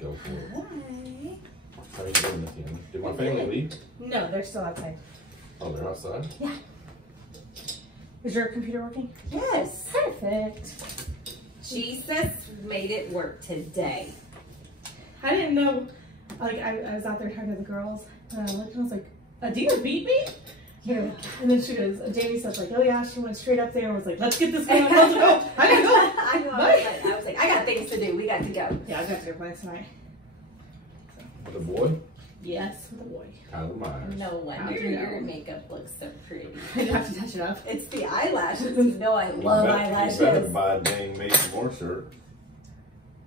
Go for it. Hi. How are you doing, Nathaniel? Did my family leave? No, they're still outside. Oh, they're outside? Yeah. Is your computer working? Yes. Perfect. Jesus made it work today. I didn't know, like, I was out there talking to the girls, and I looked and I was like, Adina beat me? Yeah. And then she goes, Jamie said, like, oh yeah, she went straight up there and was like, let's get this going. I was like, oh, I gotta go. I know. I was like, I got things to do. We got to go. Yeah, I got to go play tonight. With a boy? Yes, with a boy. Tyler Myers. No wonder your makeup looks so pretty. I didn't have to touch it up. It's the eyelashes. You know I love eyelashes. You better buy a dang Made for More shirt.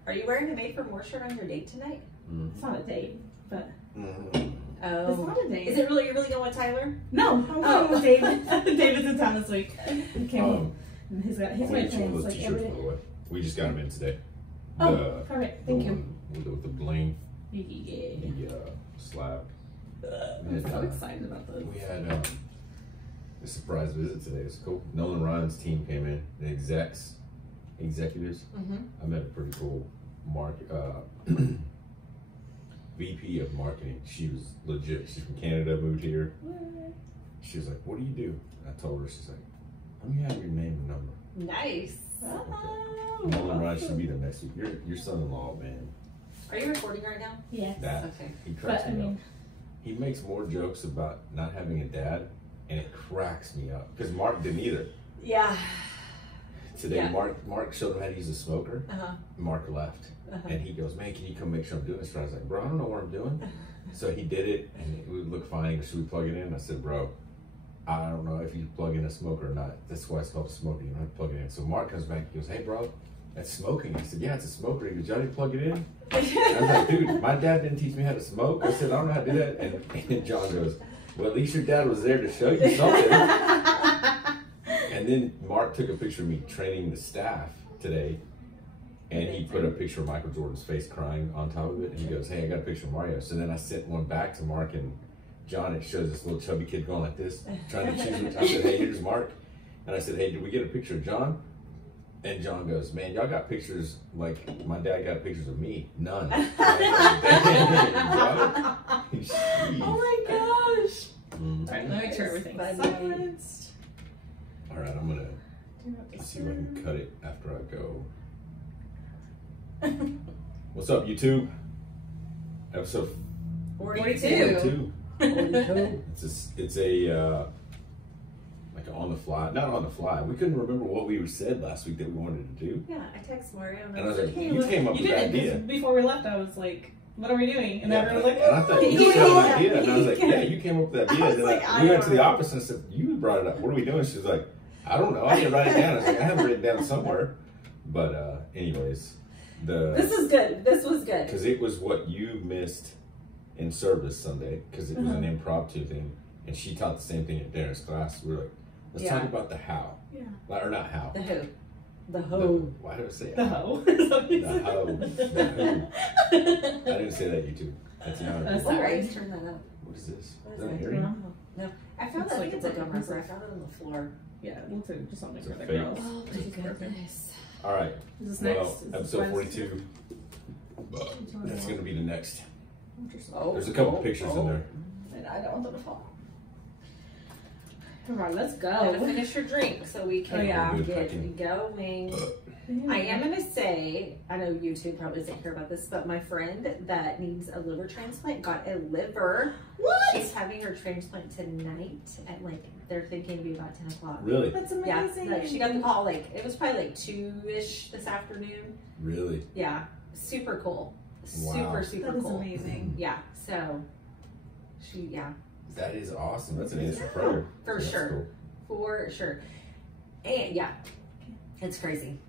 Are you wearing a Made for More shirt on your date tonight? Mm-hmm. It's not a date, but Oh, it's not a date. Is it really? You're really going with Tyler? No, I'm going with David. David's in town this week. He came home. And he's got his I'll way get you one of plans those like t-shirts, every by day. the way. We just got them in today. Oh, perfect. Thank you. With the bling, Yeah. the slab. I'm so excited about this. We had a surprise visit today. It was cool. Nolan Ryan's team came in. The executives. Mm-hmm. I met a pretty cool VP of marketing. She was legit. She's from Canada, moved here. She was like, "What do you do?" And I told her. She's like, "Let me have your name and number." Nice. Oh, Nolan Ryan should be there next week. Your son-in-law, man. Are you recording right now? yes. That Okay. he cracks But I me up. mean, He makes more jokes about not having a dad, and it cracks me up because Mark didn't either. Yeah. Today, Yeah. Mark showed him how to use a smoker. Uh-huh. Mark left, and he goes, "Man, can you come make sure I'm doing this?" I was like, "Bro, I don't know what I'm doing." So he did it, and it would look fine. He goes, "Should we plug it in?" I said, "Bro, I don't know if you plug in a smoker or not. That's why it's called a smoker. You don't have to plug it in." So Mark comes back. He goes, "Hey, bro, that's smoking." I said, "Yeah, it's a smoker." He goes, "Y'all didn't plug it in?" I was like, "Dude, my dad didn't teach me how to smoke." I said, "I don't know how to do that." And John goes, "Well, at least your dad was there to show you something." And then Mark took a picture of me training the staff today, and he put a picture of Michael Jordan's face crying on top of it. And he goes, "Hey, I got a picture of Mario." So then I sent one back to Mark and John. It shows this little chubby kid going like this, trying to choose which. I said, "Hey, here's Mark." And I said, "Hey, did we get a picture of John?" And John goes, "Man, y'all got pictures like my dad got pictures of me. None." oh my gosh. Mm. All right, let me make sure everything's Bye-bye. silenced. All right, I'm gonna Do not see if I can disturb. cut it after I go. What's up, YouTube? Episode 42. 42. It's a like on the fly, not on the fly. We couldn't remember what we said last week that we wanted to do. Yeah, I text Mario And I was like, Hey, you look, came up you with the didn't, 'cause idea. before we left, I was like, what are we doing? And Yeah, everyone was like, and I thought you Yeah. had an idea, and I was like, yeah, you came up with that idea. I was And then like, we I went to the don't know. office and I said, you brought it up. What are we doing? She was like, I don't know. I didn't write it down. I was like, I have it written down somewhere. But anyways, This is good. This was good. because it was what you missed in service Sunday, because it was an impromptu thing, and she taught the same thing at Darren's class. We were like, let's Yeah. talk about the how, yeah. or not how. The who? The The- who? why did I say The how? hoe. The hoe. The who. I didn't say that, YouTube. That's not. That's Sorry. Sorry. Turn that up. What is this? What Is is that an that? earring? No. I found It's that. I like think it's a a gum broken wrapper. I piece found it on the floor. Yeah, we'll do just something It's for a the fake. girls. Oh, Just my perfect. goodness. All right. Is this Well, next? Is this episode Wednesday? 42. That's going to be the next. Oh, There's a couple pictures in there. And I don't want them to fall. All right, let's Gotta go. finish your drink so we can yeah. get going. I am gonna say, I know YouTube probably doesn't care about this, but my friend that needs a liver transplant got a liver. What? She's having her transplant tonight at like, they're thinking to be about 10 o'clock. Really? That's Yeah, amazing. like she got the call like, it was probably like 2-ish this afternoon. Really? Yeah, super cool. Wow. Super That is cool. amazing. Yeah, so yeah, That is awesome. That's an answer prayer. for That's sure. cool. For sure. And yeah, it's crazy.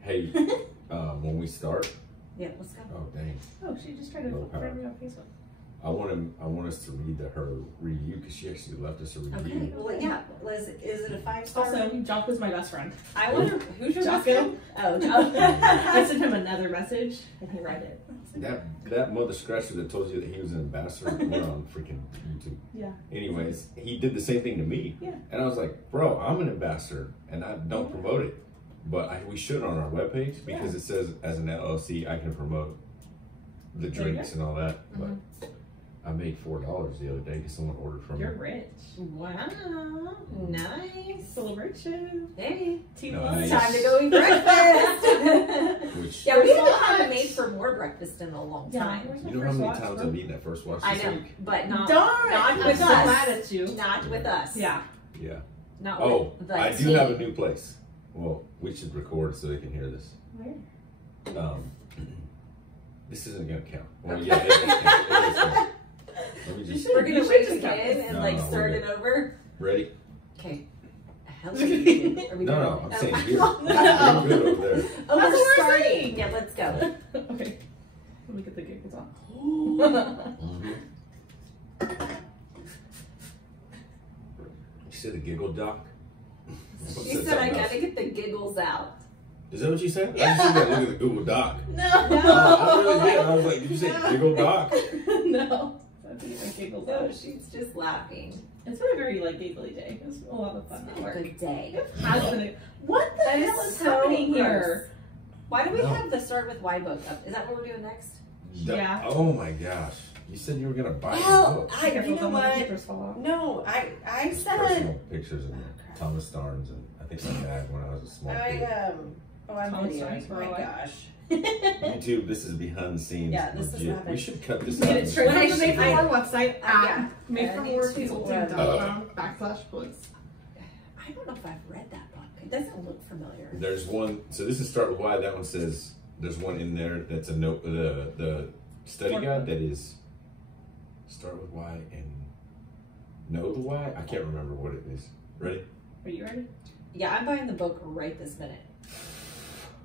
Hey, when we start, Yeah, let's go. oh dang, Oh, she just tried to No power. friend me on Facebook. I want us to read her review because she actually left us a review. Okay, well, yeah, Liz, is it a 5-star? Also, Jocko's my best friend. I wonder who's your best Jocko? friend? Oh, I sent him another message and he read it. That mother scratcher that told you that he was an ambassador, we're on freaking YouTube. Yeah. Anyways, he did the same thing to me. Yeah. And I was like, bro, I'm an ambassador and I don't promote it. But we should on our webpage because it says as an LLC I can promote the drinks and all that. But I made $4 the other day because someone ordered from You're me. rich. Wow, nice. Celebration. Hey, Team No, lunch. nice. time to go eat breakfast. Which Yeah, we First haven't had a watch. made for more breakfast in a long Yeah. time. Where's my you know how first many watch, times bro? I've eaten that first watch I this know, week? but not Darn! not I'm with so us. mad at you. Not with us. Yeah. Yeah. Not Oh, with the I do team. have a new place. Well, we should record so they can hear this. Where? This isn't gonna count. Well, yeah, it is count. It is count. Let me You just. should- We're gonna should wait just count again this. and No, like no, start we're it over. Ready? Okay. Hell are we doing? No, I'm saying here. No. You're good over there. Oh, That's we're what we're starting. saying. Yeah, let's go. Okay. Let me get the giggles on. Mhm. You said a giggle doc? She said I gotta get the giggles out. Is that what you said? I just said that. Look at the Google Doc. No. I really did. I was like, did you say giggle doc? No. I think my giggles So out. she's just laughing. It's been a very like giggly day. It was a lot of fun at work. Good day. It has been. What the That hell is is so happening gross. here? Why do we No. have the start with Y book up? Is that what we're doing next? Yeah. Oh my gosh. You said you were going to buy Well, a book. I, Careful, you know don't let the what? papers fall off. No, I said Personal pictures of Thomas Starnes and I think my dad when I was a small kid. I'm Thomas videoing. Starnes, Oh my right? gosh. YouTube, this is behind the scenes. Yeah, this is legit. what happened. We should cut this Get out. it straight When from I the should- Made for I- More website yeah. Made I for need More to, Consulting.com/books. I don't know if I've read that book. It doesn't look familiar. There's one, so this is Start With Why. That one says, there's one in there that's a note, the study guide that is Start With Why and Know the Why. I can't remember what it is. Ready? Are you ready? Yeah, I'm buying the book right this minute.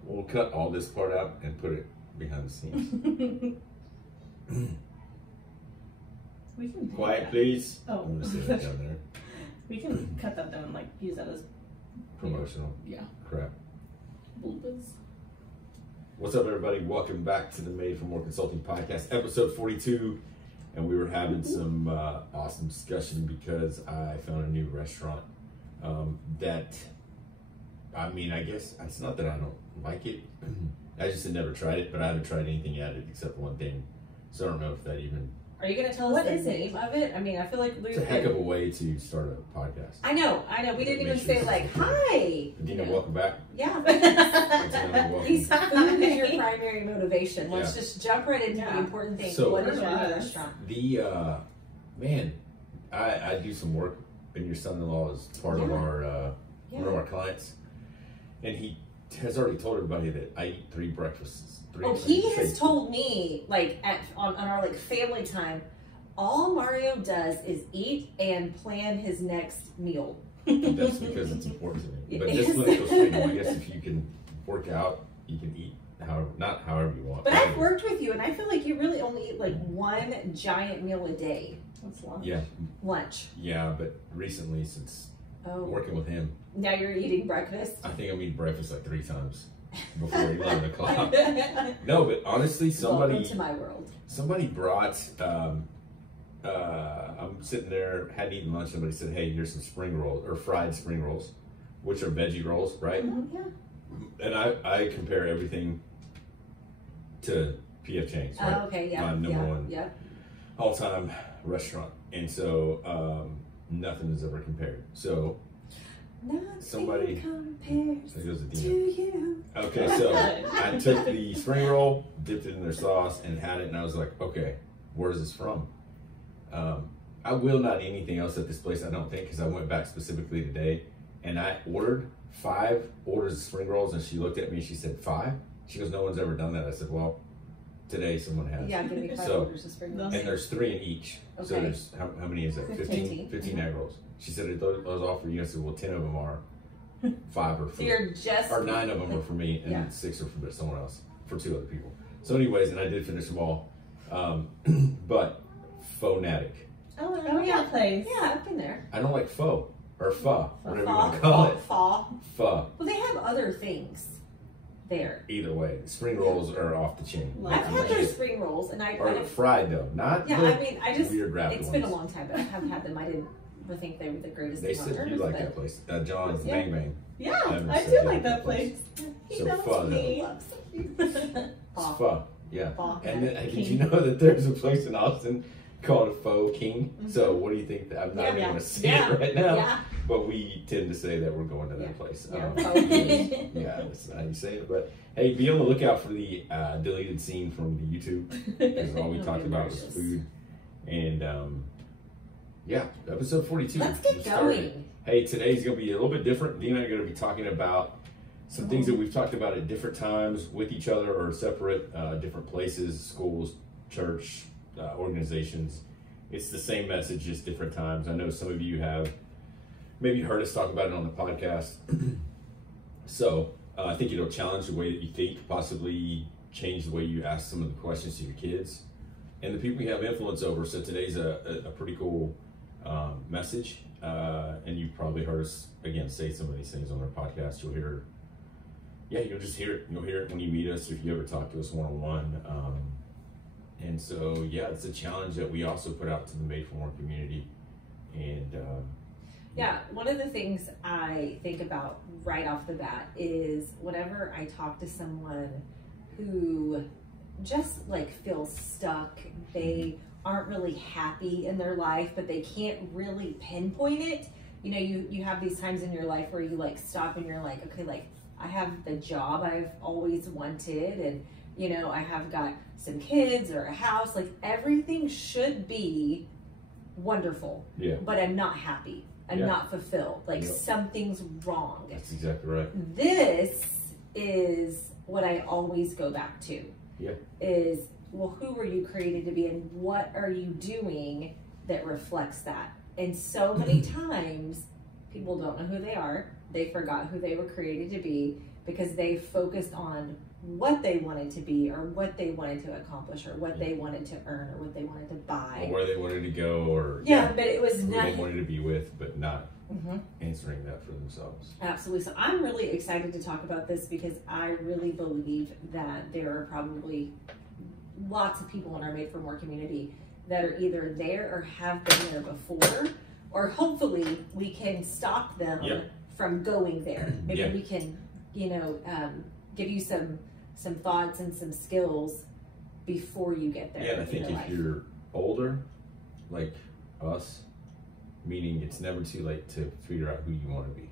We'll cut all this part out and put it behind the scenes. We can do Quiet, that. please. Oh. I'm gonna say that down there. We can cut that down and like use that as Promotional yeah crap. bloopers. What's up, everybody? Welcome back to the Made for More Consulting podcast, episode 42. And we were having some awesome discussion because I found a new restaurant that, I mean, I guess it's not that I don't like it. I just had never tried it, but I haven't tried anything at it except one thing. So I don't know if that even, Are you gonna tell us What the is it? name of it? I mean, I feel like it's a heck of a way to start a podcast. I know. We didn't even Make sure say this like, is- hi. Adina, welcome back. Yeah. Welcome. These food is your primary motivation. Let's Yeah. just jump right into the Yeah. important thing. So- What is your Yes. restaurant? The, man, I do some work, and your son-in-law is part of Yeah. our, one of our clients. And he has already told everybody that I eat 3 breakfasts. Oh, he has told me, like, on our like family time, all Mario does is eat and plan his next meal. That's because it's important to me. But Yes. discipline equals freedom. I guess if you can work out, you can eat however, not however you want. But I've worked with you, and I feel like you really only eat like one giant meal a day, That's long. Yeah, lunch. yeah. But recently, since Oh, working with him, now you're eating breakfast. I think I'm eating breakfast like 3 times before 11 o'clock. No, but honestly, Welcome to my world. somebody brought. I'm sitting there, hadn't eaten lunch. Somebody said, "Hey, here's some spring rolls or fried spring rolls, which are veggie rolls, right?" Yeah. And I compare everything to P.F. Chang's, right? Oh, okay. Yeah. My number yeah. one Yeah. all-time restaurant, and so nothing is ever compared. So Nothing Somebody- compares there goes to Adina. you. Okay, so I took the spring roll, dipped it in their sauce, and had it, and I was like, okay, where is this from? I will not eat anything else at this place, I don't think, because I went back specifically today, and I ordered 5 orders of spring rolls, and she looked at me and she said, 5? She goes, no one's ever done that. I said, well, today someone has. Yeah, give me 5 So- orders of spring Those- rolls. And there's 3 in each. So Okay. there's, how many is that? 15 15. egg rolls. She said, are those all for you? I said, well, 10 of them are. 5 are for So you're just or 9 of them are for me, and Yeah. 6 are for someone else, for 2 other people. So anyways, and I did finish them all. But Phonatic. Oh, I know that place. Yeah, I've been there. I don't like pho, or pho, whatever you want to Fall, call it. fall. Pho. Well, they have other things there. Either way, spring rolls are off the chain. Like- I've had their spring rolls, and I Or don't. fried though, not Yeah, the I mean, I just. weird wrapped It's ones. been a long time, but I have had them. I didn't think they were the greatest They thing on said earth. you like but that place. John's Yeah. Bang Bang. Yeah, haven't I said do you like that place. He So knows pho, me. It's Pho. pho. Yeah. Vodka And then, did King. you know that there's a place in Austin called Faux King? So what do you think? I'm not even going to say it right now. Yeah. But we tend to say that we're going to that place. Yeah. Yeah, that's not how you say it. But hey, be on the lookout for the deleted scene from the YouTube, because all we talked about was food. And yeah, episode 42. Let's get going. Hey, today's going to be a little bit different. Dina and I are going to be talking about some things that we've talked about at different times with each other or separate, different places, schools, church, organizations. It's the same message, just different times. I know some of you have maybe heard us talk about it on the podcast. So I think it'll challenge the way that you think, possibly change the way you ask some of the questions to your kids and the people you have influence over. So today's a pretty cool message. And you've probably heard us, again, say some of these things on our podcast. You'll hear, you'll just hear it. You'll hear it when you meet us, if you ever talk to us one-on-one. And so, it's a challenge that we also put out to the Made for More community. And one of the things I think about right off the bat is whenever I talk to someone who just like feels stuck, they aren't really happy in their life, but they can't really pinpoint it. You know, you have these times in your life where you like stop and you're like, okay, like I have the job I've always wanted, and you know, I have got some kids or a house, like everything should be wonderful. Yeah. But I'm not happy. I'm not fulfilled. Like something's wrong. That's exactly right. This is what I always go back to. Yeah. Is, well, who were you created to be, and what are you doing that reflects that? And so many times people don't know who they are. They forgot who they were created to be because they focused on what they wanted to be or what they wanted to accomplish or what they wanted to earn or what they wanted to buy. Or where they wanted to go, or but it was who not they wanted to be with, but not answering that for themselves. Absolutely. So I'm really excited to talk about this because I really believe that there are probably lots of people in our Made for More community that are either there or have been there before, or hopefully we can stop them from going there. Maybe we can, give you some thoughts and some skills before you get there. Yeah, and I think if you're older, like us, meaning it's never too late to figure out who you want to be.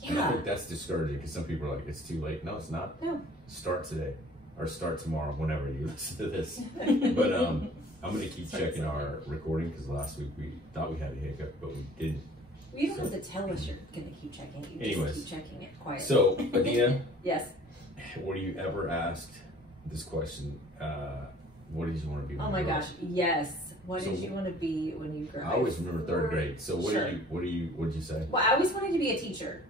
Yeah. And I think that's discouraging because some people are like, it's too late. No, it's not. No. Start today or start tomorrow, whenever you listen to this. But I'm going to keep checking our recording because last week we thought we had a hiccup, but we didn't. Well, you don't have to tell us you're going to keep checking. You just keep checking it quietly. So, Adina. Yes. Were you ever asked this question? What did you want to be? Oh my gosh, yes. What did you want to be when you grew up? I always remember third grade. So what did you say? Well, I always wanted to be a teacher.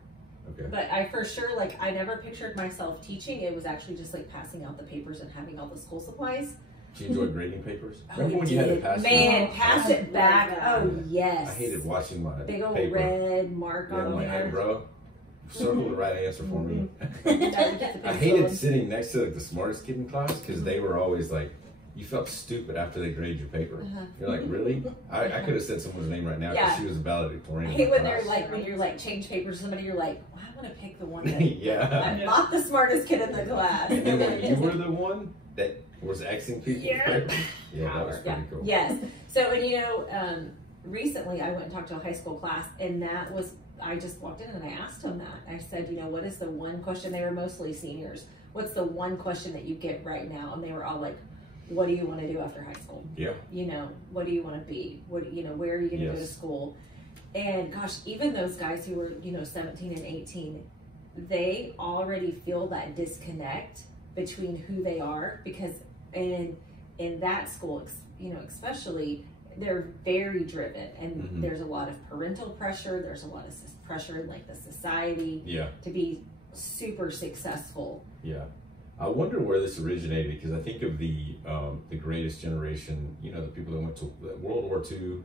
Okay. But I for sure, I never pictured myself teaching. It was actually just like passing out the papers and having all the school supplies. Did you enjoy grading papers? Remember when you had to pass it? Pass it back. Oh, yes. I hated watching my big old paper. Red mark on there. there. Hey, bro, circle the right answer for me. I I hated sitting next to the smartest kid in class because they were always like, you felt stupid after they grade your paper. You're like, really? I could have said someone's name right now because she was a valedictorian. I hate when they're when you're change papers, somebody you're like, well, I'm gonna pick the one that I'm not the smartest kid in the class. And then when you were the one that was Xing people's papers, that was pretty cool. Yes. So, and recently I went and talked to a high school class, and that was, I just walked in and I asked them that. I said, what is the one question? They were mostly seniors. What's the one question that you get right now? And they were all like, what do you want to do after high school? Yeah. What do you want to be? Where are you going to go to school? And gosh, even those guys who were, 17 and 18, they already feel that disconnect between who they are because in that school, especially, they're very driven and there's a lot of parental pressure. There's a lot of pressure in the society to be super successful. Yeah. I wonder where this originated because I think of the greatest generation, the people that went to World War II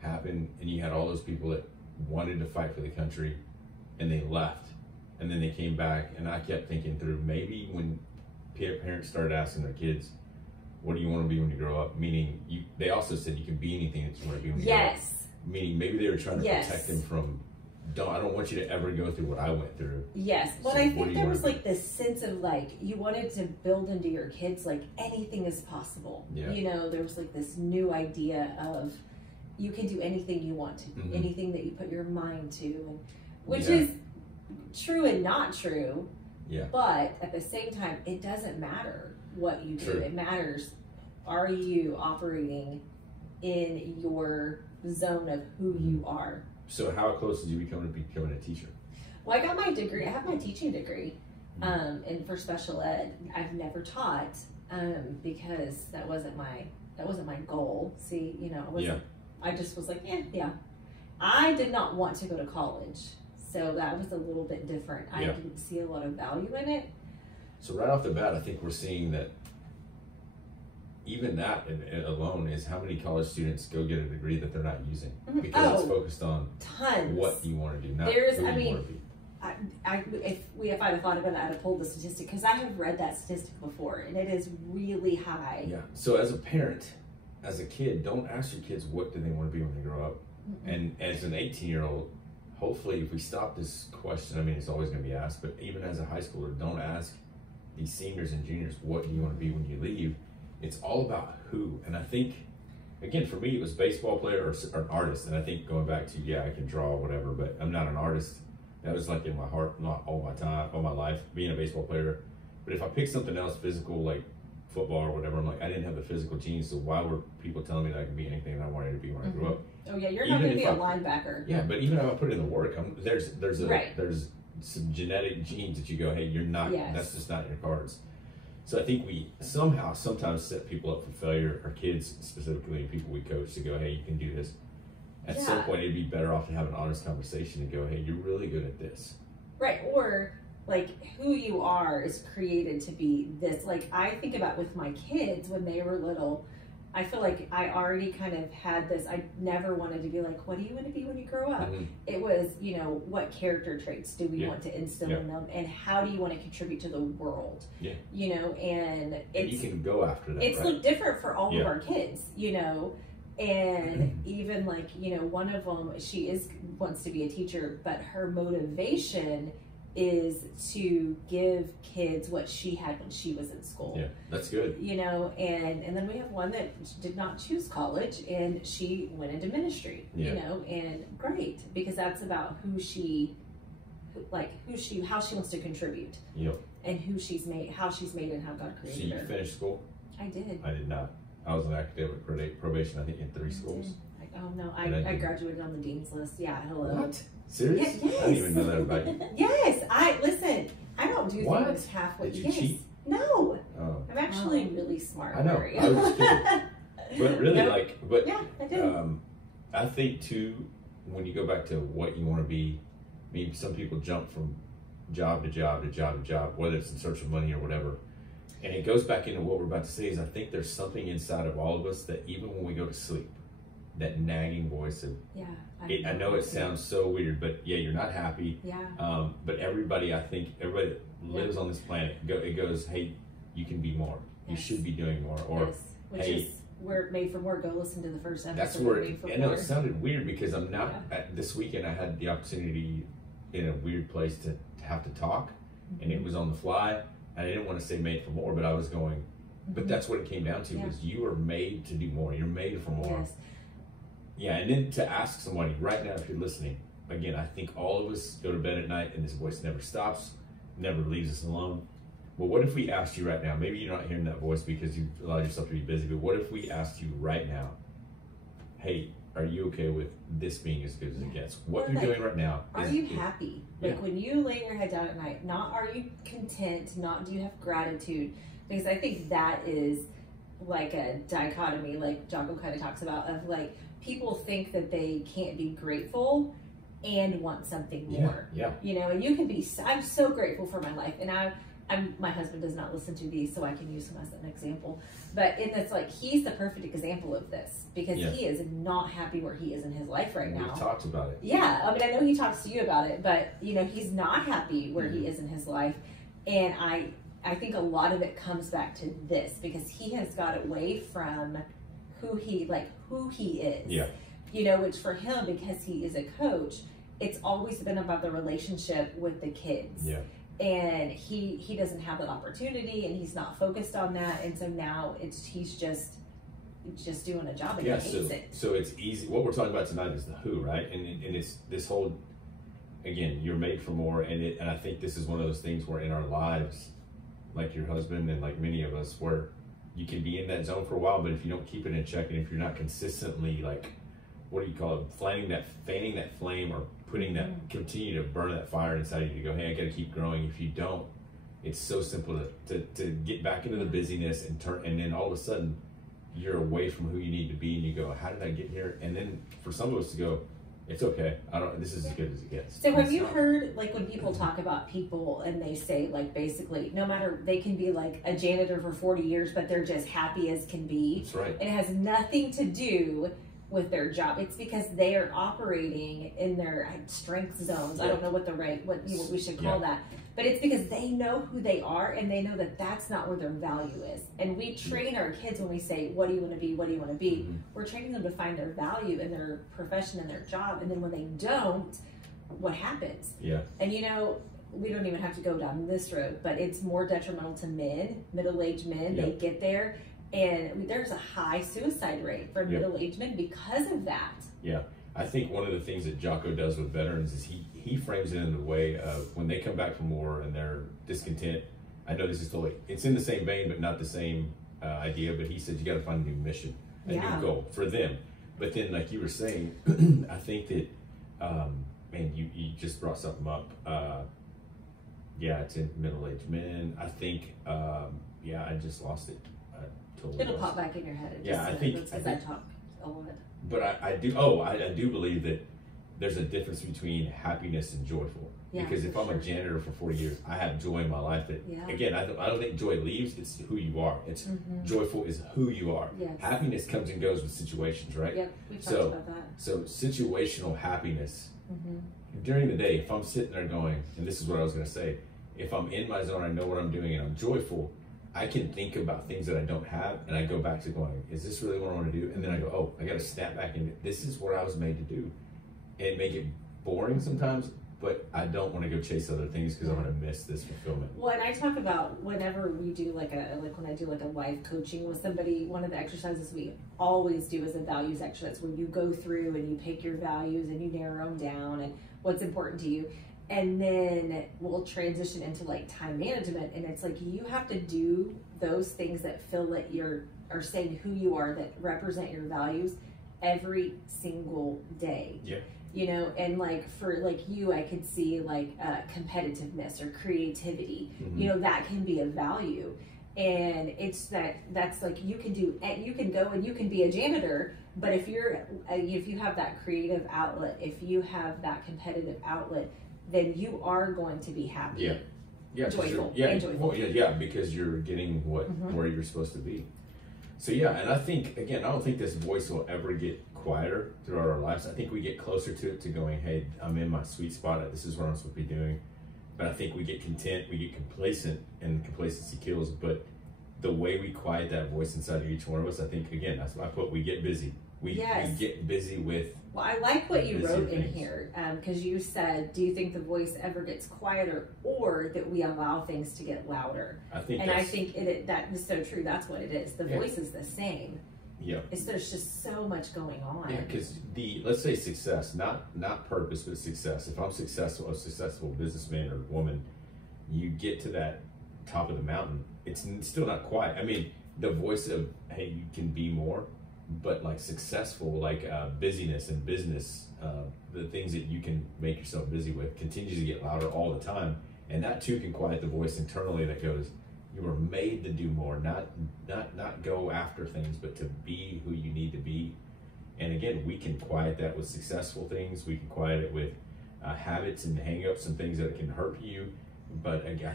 happened and you had all those people that wanted to fight for the country and they left and then they came back, and I kept thinking through maybe when parents started asking their kids, what do you want to be when you grow up? Meaning they also said you can be anything that you want to be when you grow up. Meaning maybe they were trying to protect them from I don't want you to ever go through what I went through. Yes, but So I what think do you there wanna was do? like this sense of like you wanted to build into your kids like anything is possible. Yeah. You know, there was like this new idea of you can do anything you want to, Mhm. anything that you put your mind to, and which Yeah. is true and not true. Yeah. But at the same time, it doesn't matter what you do. True. It matters, are you operating in your zone of who you are? So how close did you become to becoming a teacher? Well, I got my degree. I have my teaching degree, and for special ed, I've never taught because that wasn't my goal. See, you know, I just was like, yeah. I did not want to go to college, so that was a little bit different. I Yeah. didn't see a lot of value in it. So right off the bat, I think we're seeing that even that alone is how many college students go get a degree that they're not using because it's focused on Tons. what you want to do, not There's- who I you mean, want to be. If I'd have thought about it, I'd have pulled the statistic because I have read that statistic before, and it is really high. Yeah. So as a parent, as a kid, don't ask your kids what do they want to be when they grow up. Mm-mm. And as an 18-year-old, hopefully, if we stop this question, I mean, it's always going to be asked, but even as a high schooler, don't ask these seniors and juniors, what do you want to be when you leave? It's all about who. And I think, again, for me, it was baseball player or an artist. And I think going back to, I can draw, whatever, but I'm not an artist. That was like in my heart, not all my time, all my life, being a baseball player. But if I pick something else physical, like football or whatever, I'm like, I didn't have the physical genes, so why were people telling me that I could be anything I wanted to be when I grew up? Oh yeah, you're not going to be a linebacker. Yeah, but even if I put in the work, there's Right. some genetic genes that you go, hey, you're not. Yes. That's just not in your cards. So I think we sometimes set people up for failure, our kids specifically, and people we coach to go, hey, you can do this. At some point, it'd be better off to have an honest conversation and go, hey, you're really good at this. Right, or like who you are is created to be this. Like I think about with my kids when they were little, I feel like I already kind of had this. I never wanted to be like, what do you want to be when you grow up? Mm-hmm. It was, what character traits do we want to instill in them, and how do you want to contribute to the world? Yeah. And you can go after that. It's right? different for all of our kids, and even like, one of them, wants to be a teacher, but her motivation is to give kids what she had when she was in school. Yeah, that's good. And then we have one that did not choose college and she went into ministry, and great, because that's about how she wants to contribute. Yep. And how she's made and how God created So you her. finished school? I did. I did not. I was on academic probation, I think, in 3 schools. Oh no, I graduated on the dean's list. Yeah, hello. What? Serious? Yes. I didn't even know that about you. Yes, listen. I don't do What? things halfway. Did you cheat? No, Oh. I'm actually really smart. I know. Larry. I was just kidding. But really, No. yeah, I did. I think too, when you go back to what you want to be, I mean, some people jump from job to job to job to job, whether it's in search of money or whatever. And it goes back into what we're about to say is I think there's something inside of all of us that even when we go to sleep, that nagging voice of, I know it sounds so weird, but you're not happy. Yeah. But everybody that lives on this planet, it goes, hey, you can be more. You should be doing more. Or, which hey, is we're made for more. Go listen to the first episode. that's where I know it sounded weird because I'm not. This weekend I had the opportunity in a weird place to have to talk, and it was on the fly. And I didn't want to say made for more, but I was going. But that's what it came down to was you are made to do more. You're made for more. Yes. Yeah, and then to ask somebody right now, if you're listening, again, I think all of us go to bed at night and this voice never stops, never leaves us alone. Well, what if we asked you right now, maybe you're not hearing that voice because you allowed yourself to be busy, but what if we asked you right now, hey, are you okay with this being as good as it gets? What you're doing right now. Are you happy? Like when you lay your head down at night, not are you content, not do you have gratitude? Because I think that is like a dichotomy, like Jocko kind of talks about, of like people think that they can't be grateful and want something more. Yeah. And you can be, I'm so grateful for my life. And my husband does not listen to these, so I can use him as an example. But it's like, he's the perfect example of this because he is not happy where he is in his life right now. We've talked about it. Yeah. I mean, I know he talks to you about it, but he's not happy where he is in his life. And I think a lot of it comes back to this because he has got away from who he is. Yeah. Which for him, because he is a coach, it's always been about the relationship with the kids. Yeah. And he doesn't have that opportunity, and he's not focused on that, and so now he's just doing a job, and he hates it. So it's easy. What we're talking about tonight is the who, right? And it's this whole, again, you're made for more, and I think this is one of those things where in our lives, like your husband and like many of us, where you can be in that zone for a while, but if you don't keep it in check, and if you're not consistently, like, what do you call it, fanning that flame, or putting that, continue to burn that fire inside of you to go, hey, I gotta keep growing. If you don't, it's so simple to get back into the busyness and then all of a sudden you're away from who you need to be, and you go, how did I get here? And then for some of us to go, it's okay, this is as good as it gets. So have you heard, like, when people talk about people and they say, like, basically, no matter, they can be like a janitor for 40 years, but they're just happy as can be. That's right. And it has nothing to do with their job. It's because they are operating in their strength zones. I don't know what we should call that, but it's because they know who they are, and they know that that's not where their value is. And we train our kids when we say, what do you want to be? What do you want to be? We're training them to find their value in their profession and their job. And then when they don't, what happens? Yeah. And you know, we don't even have to go down this road, but it's more detrimental to men, middle-aged men. They get there, and there's a high suicide rate for middle-aged men because of that. Yeah. I think one of the things that Jocko does with veterans is he frames it in the way of when they come back from war and they're discontent. I know this is totally, it's in the same vein, but not the same idea, but he said you got to find a new mission, a new goal for them. But then, like you were saying, I think that, man, you just brought something up. It's in middle-aged men. I think, I just lost it. It'll pop back in your head. I think I talk a lot. But I do believe that there's a difference between happiness and joyful. Because if I'm a janitor for 40 years, I have joy in my life that, again, I don't think joy leaves, it's who you are. It's joyful is who you are. Yes. Happiness comes and goes with situations, right? Yep, we talked about that. So situational happiness, during the day, if I'm sitting there going, and this is what I was going to say, if I'm in my zone, I know what I'm doing, and I'm joyful, I can think about things that I don't have, and I go back to going, is this really what I want to do? And then I go, oh, I got to snap back into this is what I was made to do. And make it boring sometimes, but I don't want to go chase other things because I'm going to miss this fulfillment. Well, and I talk about whenever we do when I do like a life coaching with somebody, one of the exercises we always do is a values exercise where you go through and you pick your values and you narrow them down and what's important to you. And then we'll transition into like time management, and it's like you have to do those things that feel that are saying who you are, that represent your values every single day. Yeah. You know, and like for like you, I could see like competitiveness or creativity. You know, that can be a value, and it's that's like you can go and you can be a janitor, but if you have that creative outlet, if you have that competitive outlet, then you are going to be happy. Joyful. And joyful. Well, because you're getting where you're supposed to be. So and I think, again, I don't think this voice will ever get quieter throughout our lives. I think we get closer to it, to going, hey, I'm in my sweet spot, this is what I'm supposed to be doing. But I think we get content, we get complacent, and complacency kills. But the way we quiet that voice inside of each one of us, I think, again, that's why I put we get busy. We get busy with. Well, I like what you wrote in here, because you said, do you think the voice ever gets quieter, or that we allow things to get louder? I think that is so true. That's what it is. The voice is the same. Yeah. There's just so much going on. Yeah, because let's say success, not purpose, but success. If I'm successful, a successful businessman or woman, you get to that top of the mountain, it's still not quiet. I mean, the voice of, hey, you can be more. But like successful, like busyness and business, the things that you can make yourself busy with continues to get louder all the time. And that too can quiet the voice internally that goes, you were made to do more, not go after things, but to be who you need to be. And again, we can quiet that with successful things. We can quiet it with habits and hang-ups and things that can hurt you. But I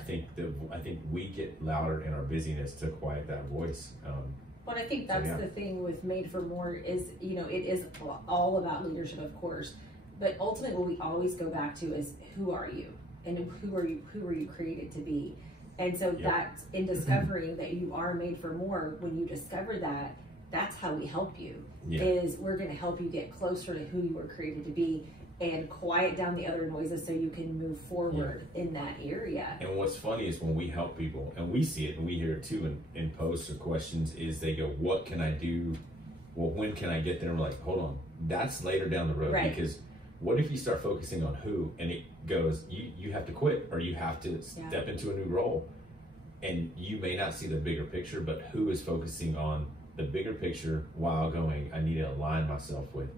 think we get louder in our busyness to quiet that voice. Well, I think that's the thing with Made for More is, you know, it is all about leadership, of course, but ultimately what we always go back to is who are you, and who are you created to be. And so that's in discovering that you are made for more. When you discover that, that's how we help you. Is we're going to help you get closer to who you were created to be. and quiet down the other noises so you can move forward in that area. And what's funny is when we help people, and we see it and we hear it too in posts or questions, is they go, what can I do? Well, when can I get there? And we're like, hold on, that's later down the road. Right. Because what if you start focusing on who, and it goes, you have to quit, or you have to step into a new role, and you may not see the bigger picture, but who is focusing on the bigger picture while going, I need to align myself with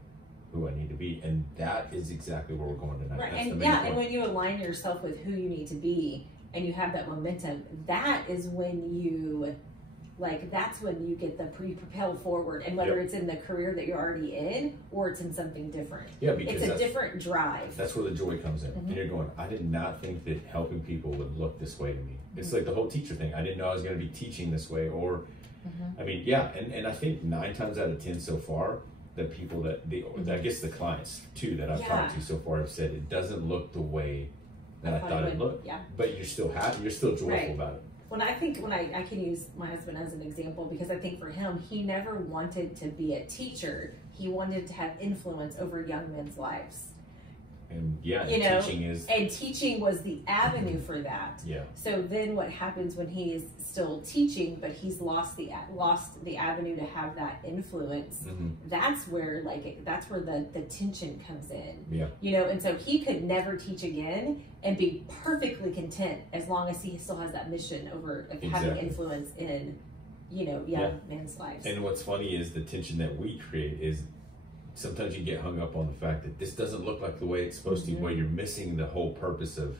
who I need to be. And that is exactly where we're going tonight. Right. That's And and when you align yourself with who you need to be and you have that momentum, that is when you that's when you get the propel forward, and whether it's in the career that you're already in or it's in something different. Yeah, because it's a different drive. That's where the joy comes in. And you're going, I did not think that helping people would look this way to me. It's like the whole teacher thing. I didn't know I was going to be teaching this way, or I mean, and I think 9 times out of 10 so far, the people that I guess the clients too that I've talked to so far have said it doesn't look the way that I thought it looked. Yeah. But you're still happy, you're still joyful about it. When I can use my husband as an example, because I think for him, he never wanted to be a teacher. He wanted to have influence over young men's lives. And teaching was the avenue for that. Yeah. So then what happens when he is still teaching, but he's lost the avenue to have that influence? That's where the tension comes in. Yeah. And so he could never teach again and be perfectly content as long as he still has that mission over having influence in young men's lives. And what's funny is the tension that we create is sometimes you get hung up on the fact that this doesn't look like the way it's supposed to, where you're missing the whole purpose of,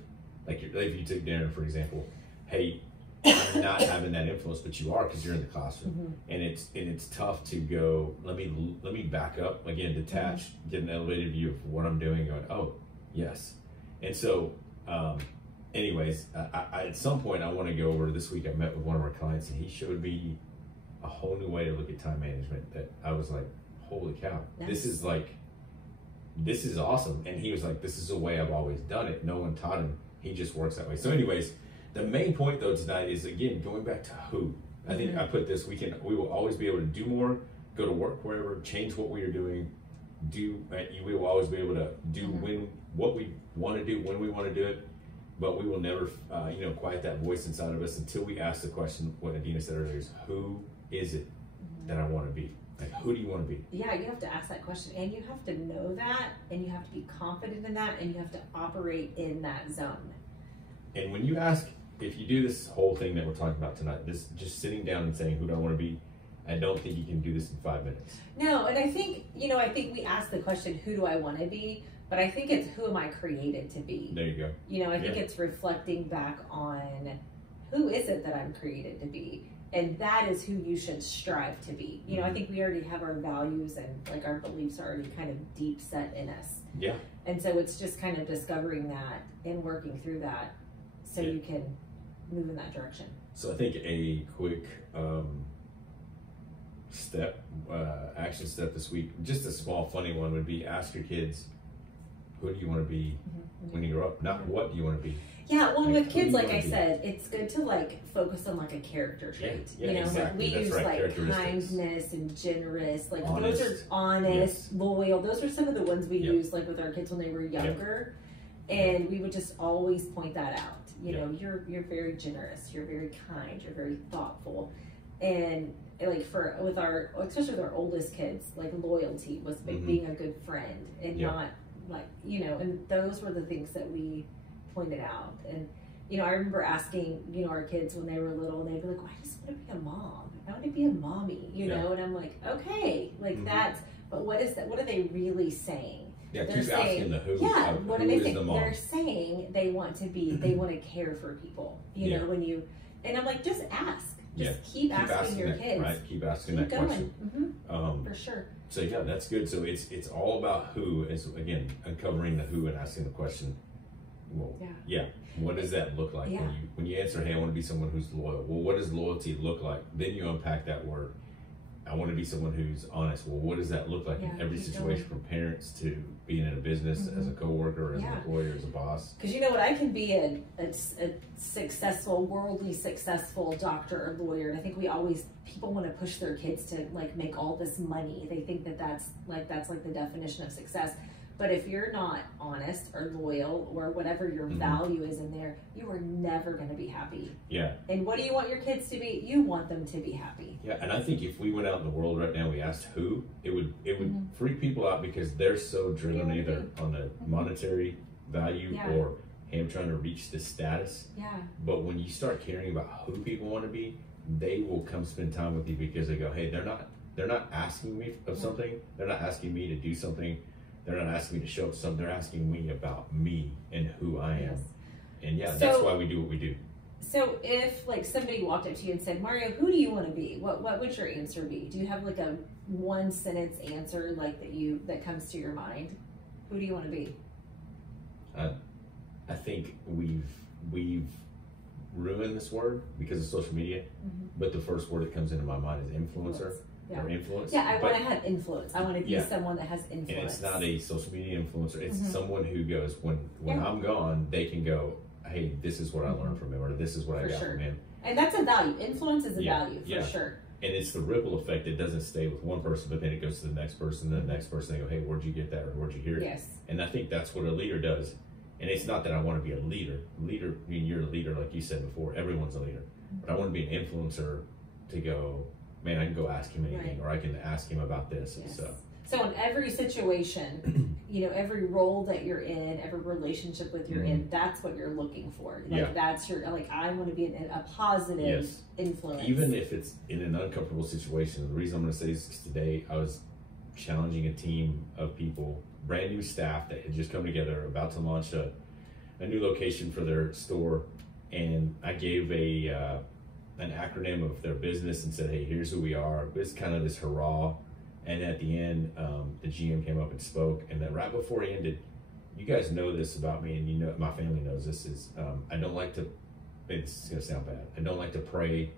like if you took Darren, for example, hey, I'm not having that influence, but you are, because you're in the classroom. And it's tough to go, let me back up, again, detach, get an elevated view of what I'm doing, going, oh, yes. And so, anyways, I at some point I want to go over, this week I met with one of our clients, and he showed me a whole new way to look at time management that I was like, holy cow, this is awesome. And he was like, this is the way I've always done it. No one taught him. He just works that way. So anyways, the main point though tonight is, again, going back to who. I think I put this, we will always be able to do more, go to work wherever, change what we are doing, we will always be able to do what we want to do, when we want to do it, but we will never, quiet that voice inside of us until we ask the question, what Adina said earlier, is who is it that I want to be? Like, who do you want to be? Yeah, you have to ask that question, and you have to know that, and you have to be confident in that, and you have to operate in that zone. And when you ask, if you do this whole thing that we're talking about tonight, this just sitting down and saying, who do I want to be? I don't think you can do this in 5 minutes. No, and I think we ask the question, who do I want to be? But I think it's, who am I created to be? There you go. I think it's reflecting back on, who is it that I'm created to be? And that is who you should strive to be. I think we already have our values and our beliefs are already kind of deep set in us. Yeah. And so it's just kind of discovering that and working through that so you can move in that direction. So I think a quick action step this week, just a small funny one, would be ask your kids, who do you want to be when you grow up? Not what do you want to be. Yeah, well, with kids, like I said, it's good to focus on a character trait. Exactly. We use kindness and generous, honest. Those are honest, loyal. Those are some of the ones we used with our kids when they were younger, and we would just always point that out. You're very generous, you're very kind, you're very thoughtful, and especially with our oldest kids, loyalty was being a good friend and not and those were the things that we pointed out. And I remember asking our kids when they were little, and they'd be like, well, I just want to be a mom, I want to be a mommy, and I'm like, okay, that's, but what is that, what are they really saying? They're keep saying, asking the who. Yeah, what are they saying? They're saying they want to be, they want to care for people, when you, and I'm like, just ask. Just keep asking your kids. Right, keep asking that question. For sure. So yeah, that's good. So it's all about who, is again uncovering the who and asking the question. Well, what does that look like when you answer, hey, I want to be someone who's loyal? Well, what does loyalty look like? Then you unpack that word. I want to be someone who's honest. Well, what does that look like in every situation, from parents to being in a business, as a coworker, as an employer, as a boss? Because I can be a successful, worldly successful doctor or lawyer, and I think people want to push their kids to make all this money. They think that's the definition of success. But if you're not honest or loyal or whatever your value is in there, you are never going to be happy. Yeah. And what do you want your kids to be? You want them to be happy. Yeah, and I think if we went out in the world right now, we asked who, it would freak people out because they're so driven either on the monetary value or hey, I'm trying to reach this status. Yeah. But when you start caring about who people want to be, they will come spend time with you because they go, hey, they're not asking me of something. They're not asking me to do something. They're not asking me to show up something. They're asking me about me and who I am. And that's why we do what we do. So if like somebody walked up to you and said, Mario, who do you want to be? What would your answer be? Do you have like a one sentence answer like that comes to your mind? Who do you want to be? I think we've ruined this word because of social media. But the first word that comes into my mind is influencer. Or influence. Yeah, I want to have influence. I want to be someone that has influence. And it's not a social media influencer. It's someone who goes, when I'm gone, they can go, hey, this is what I learned from him, or this is what I got from him. And that's a value. Influence is a value, for sure. And it's the ripple effect. It doesn't stay with one person, but then it goes to the next person, and the next person. They go, hey, where'd you get that, or where'd you hear it? Yes. And I think that's what a leader does. And it's not that I want to be a leader. Leader, I mean, you're a leader, like you said before. Everyone's a leader. But I want to be an influencer to go, man, I can go ask him anything, or I can ask him about this. And so in every situation, every role that you're in, every relationship that you're in, that's what you're looking for. Like that's your, like, I want to be a positive influence. Even if it's in an uncomfortable situation. The reason I'm going to say this is today I was challenging a team of people, brand new staff that had just come together, about to launch a new location for their store. And I gave an acronym of their business and said, hey, here's who we are. It's kind of this hurrah. And at the end, the GM came up and spoke. And then right before he ended, you guys know this about me, and my family knows this, is I don't like to, it's going to sound bad, I don't like to pray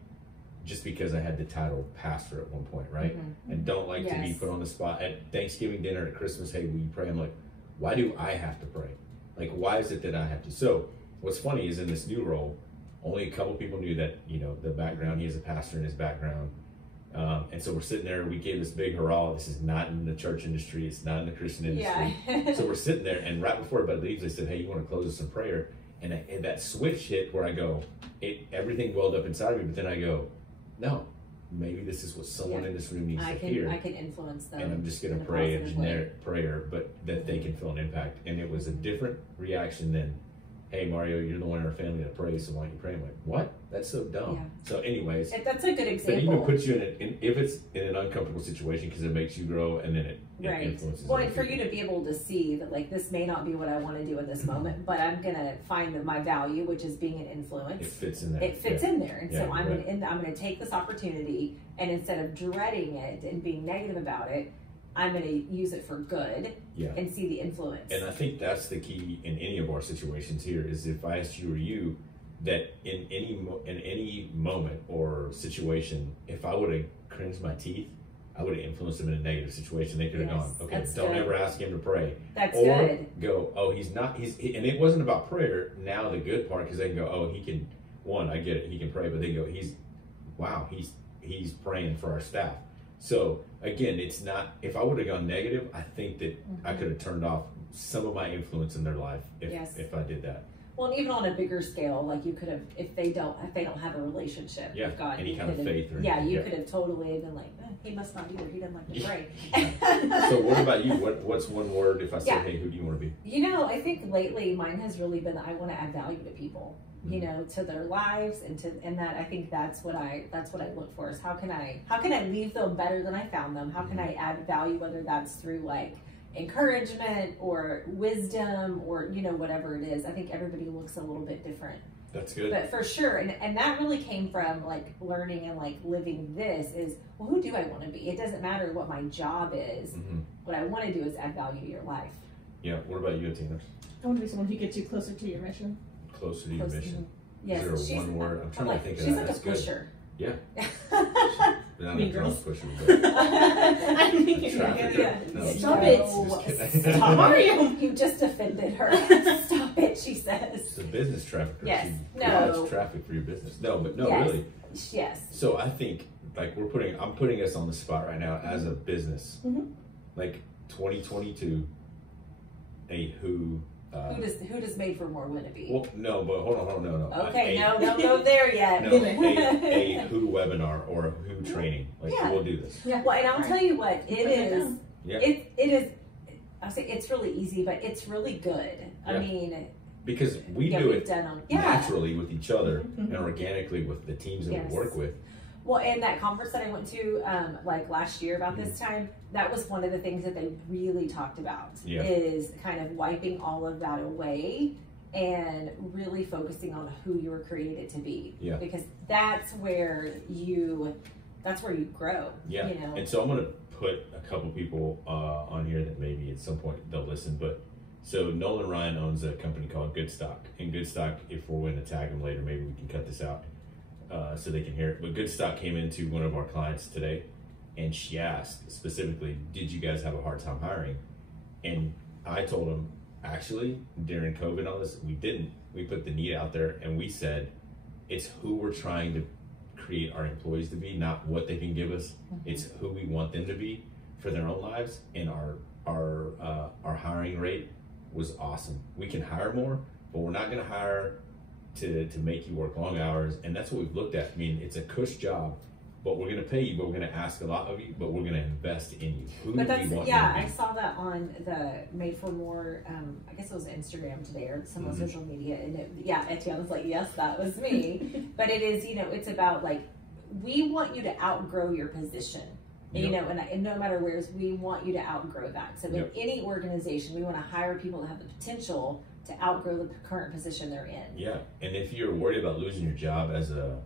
just because I had the title pastor at one point, right? And don't like to be put on the spot at Thanksgiving dinner, at Christmas, hey, will you pray? I'm like, why do I have to pray? Like, why is it that I have to? So what's funny is in this new role, only a couple people knew that, the background. He has a pastor in his background. And so we're sitting there, we gave this big hurrah. This is not in the church industry. It's not in the Christian industry. So we're sitting there, and right before everybody leaves, they said, hey, you want to close us in prayer? And that switch hit where I go, everything welled up inside of me, but then I go, no, maybe this is what someone in this room needs to hear. I can influence them. And I'm just going to pray a generic prayer, but that they can feel an impact. And it was a different reaction than, hey, Mario, you're the one in our family that prays, so why don't you pray? I'm like, what? That's so dumb. So anyways. That's a good example. But even puts you if it's in an uncomfortable situation, because it makes you grow, and then it influences. Well, and for you to be able to see that, like, this may not be what I want to do in this moment, but I'm going to find my value, which is being an influence. It fits in there. It fits in there. And so I'm going to take this opportunity, and instead of dreading it and being negative about it, I'm going to use it for good and see the influence. And I think that's the key in any of our situations here, is if I asked you or you that in any moment or situation, if I would have cringed my teeth, I would have influenced them in a negative situation. They could have gone, okay, don't ever ask him to pray. That's or good. Go, oh, and it wasn't about prayer. Now the good part, because they can go, oh, he can, I get it, he can pray, but they go, he's praying for our staff. So again, it's not, if I would have gone negative, I think that I could have turned off some of my influence in their life if I did that. Well, and even on a bigger scale, like you could have, if they don't have a relationship with God, any kind of faith or anything, you could have totally been like, he must not either. He doesn't like to pray. So what about you? What's one word if I say, hey, who do you want to be? I think lately mine has really been, I want to add value to people. To their lives, and that I think that's what I look for, is how can I leave them better than I found them? How can I add value, whether that's through like encouragement or wisdom or whatever it is. I think everybody looks a little bit different. That's good. But for sure, and that really came from like learning and like living this is, well, who do I want to be? It doesn't matter what my job is. What I want to do is add value to your life. Yeah. What about you, Adina? I want to be someone who gets you closer to your mission. Closer to your mission. Yes. Is there one word? I'm trying to think of that. She's like That's a pusher. Good. Yeah. Not Mean a drunk Girls. pusher, but I mean, Stop it. Stop. Mario. You just offended her. Stop it, she says. It's a business trafficker. Yes. She provides traffic for your business. No, really. Yes. So I think like I'm putting us on the spot right now as a business. Like 2022, a who. Who does Made for More wouldn't be? Well, no, but hold on, no. Okay, no, don't go there yet. No, a who webinar or a who training. Like, Yeah. who will do this? Yeah. Well, and I'll tell you what, it is. Yeah. It is. I'll say it's really easy, but it's really good. Yeah. I mean, Because we yeah, do we've it done them. naturally with each other and organically with the teams that Yes. we work with. Well, and that conference that I went to, like last year about this time, that was one of the things that they really talked about. Yeah. Is kind of wiping all of that away and really focusing on who you were created to be. Yeah. Because that's where you grow. Yeah. You know. And so I'm going to put a couple people on here that maybe at some point they'll listen. But so Nolan Ryan owns a company called Good Stock. And Good Stock, if we're going to tag them later, maybe we can cut this out so they can hear it. But Good Stock came into one of our clients today, and she asked specifically, did you guys have a hard time hiring? And I told them, actually, during COVID and all this, we didn't. We put the need out there, and we said, it's who we're trying to create our employees to be, not what they can give us. It's who we want them to be for their own lives. And our hiring rate was awesome. We can hire more, but we're not going to hire to make you work long hours. And that's what we've looked at. I mean, it's a cush job, but we're going to pay you, but we're going to ask a lot of you, but we're going to invest in you. Who But do that's, we want yeah, you I to be? saw that on the Made for More, I guess it was Instagram today or some on social media. And Etienne was like, yes, that was me. But it is, it's about like, we want you to outgrow your position. Yep. And no matter where, we want you to outgrow that. So in Yep. any organization, we want to hire people that have the potential to outgrow the current position they're in. Yeah, and if you're worried about losing your job as a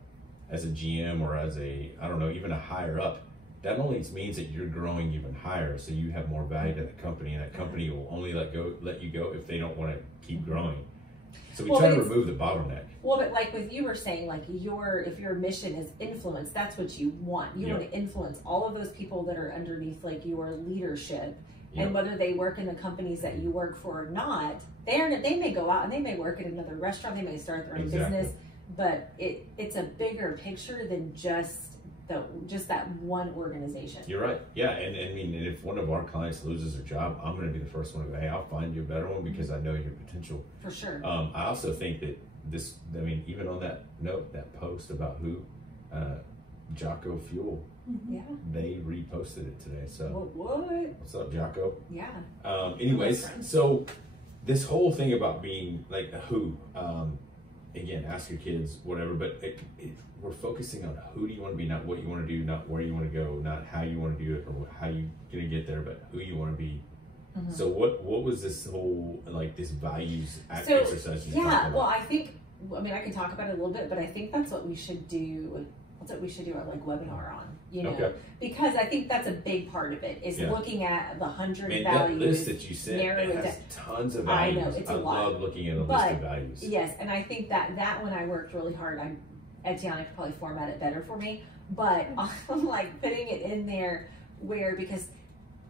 GM or as a, I don't know, even a higher up, that only means that you're growing even higher, so you have more value to the company, and that company will only let you go if they don't want to keep growing. So we try to remove the bottleneck. Well, but like with you were saying, like if your mission is influence, that's what you want. You want to influence all of those people that are underneath like your leadership. And whether they work in the companies that you work for or not, they may go out and they may work at another restaurant, they may start their own business, but it's a bigger picture than just that one organization. You're right. Yeah, and I mean, and if one of our clients loses their job, I'm going to be the first one to go, hey, I'll find you a better one because I know your potential. For sure. I also think that even on that note, that post about who, Jocko Fuel, they reposted it today. So what? What's up, Jocko? Yeah. Anyways, so this whole thing about being like a who, again, ask your kids, whatever, but we're focusing on who do you want to be, not what you want to do, not where you want to go, not how you want to do it or how you're going to get there, but who you want to be. So what was this whole, like this values exercise? Yeah, well, I can talk about it a little bit, but I think that's what we should do. That's what we should do our like webinar on, because I think that's a big part of it is looking at the 100 values. That list that you sent, it has tons of values. I know, it's a lot. I love looking at a list of values. Yes, and I think that when I worked really hard, Etienne could probably format it better for me, but I'm like putting it in there because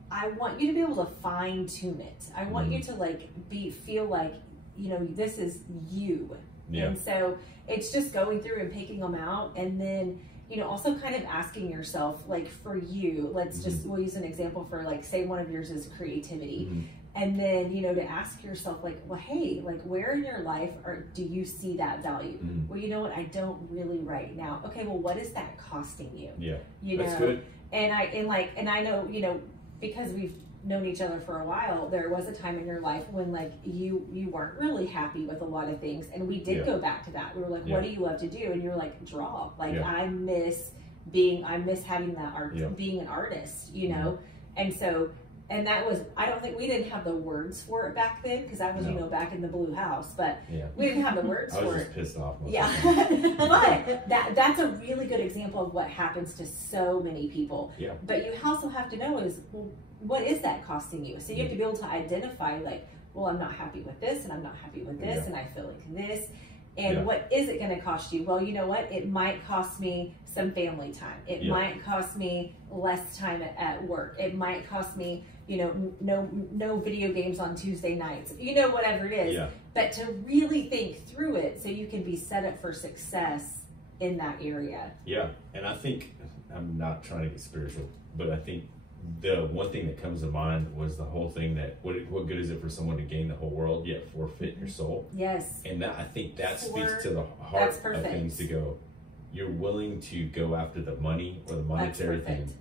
I want you to be able to fine tune it. I want you to feel like, this is you. Yeah. And so it's just going through and picking them out, and then also kind of asking yourself, like, for you, we'll use an example for like, say one of yours is creativity, and then to ask yourself like, well, hey, like, where in your life do you see that value? Well, you know what, I don't really right now. Okay, well, what is that costing you? Yeah, that's good. And I know because we've known each other for a while, there was a time in your life when like you weren't really happy with a lot of things, and we did go back to that. We were like, what do you love to do? And you're like, draw. Like I miss having that art, being an artist, and so, and that was, I don't think we didn't have the words for it back then, because I was back in the blue house, but we didn't have the words for it. I was just pissed off. But that's a really good example of what happens to so many people. But you also have to know is, well, what is that costing you? So you have to be able to identify like, well, I'm not happy with this, and I'm not happy with this, and I feel like this. And what is it going to cost you? Well, you know what? It might cost me some family time. It might cost me less time at work. It might cost me, no video games on Tuesday nights. Whatever it is. But to really think through it so you can be set up for success in that area. Yeah, and I think, I'm not trying to get spiritual, but I think the one thing that comes to mind was the whole thing that what good is it for someone to gain the whole world yet forfeit your soul? Yes. And that, I think that speaks to the heart of things to go. You're willing to go after the money or the monetary thing,